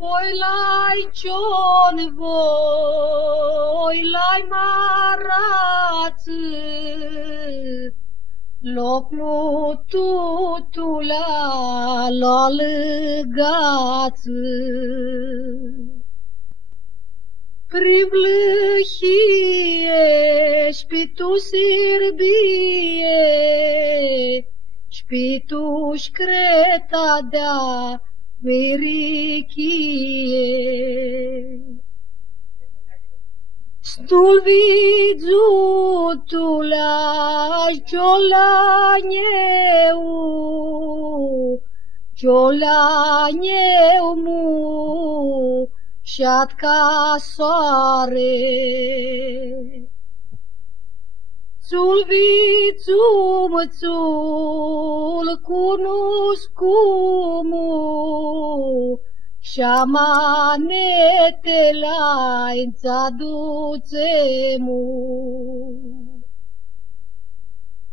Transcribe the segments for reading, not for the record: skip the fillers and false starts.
Poi lai cion voi lai marață, loclu tutula la lăgață. Privlăhie șpitu sirbie, șpitu-și creta dea verichie. Stulvizutula ciolanieu mu șat ca soare. Țul cunoscumu șamanetela-nța duțemu.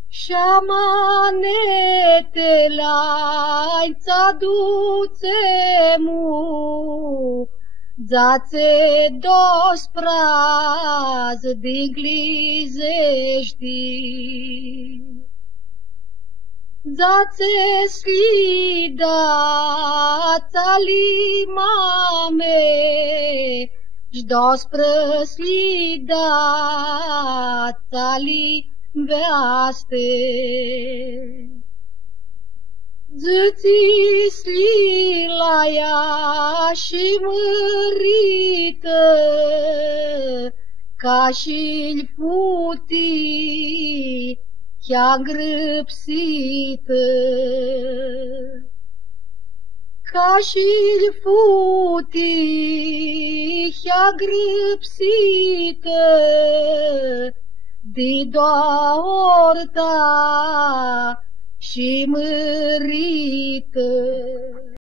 Șamanetela-nța duțemu, zațe dos praz d'inglizești. Zațe slida țali mame, ž-dos slida țali veaste. Zății slilaia și mărită, ca și-l putii, chiar grăpsită. Ca și-l putii, chiar grăpsită, di doarta și mărită.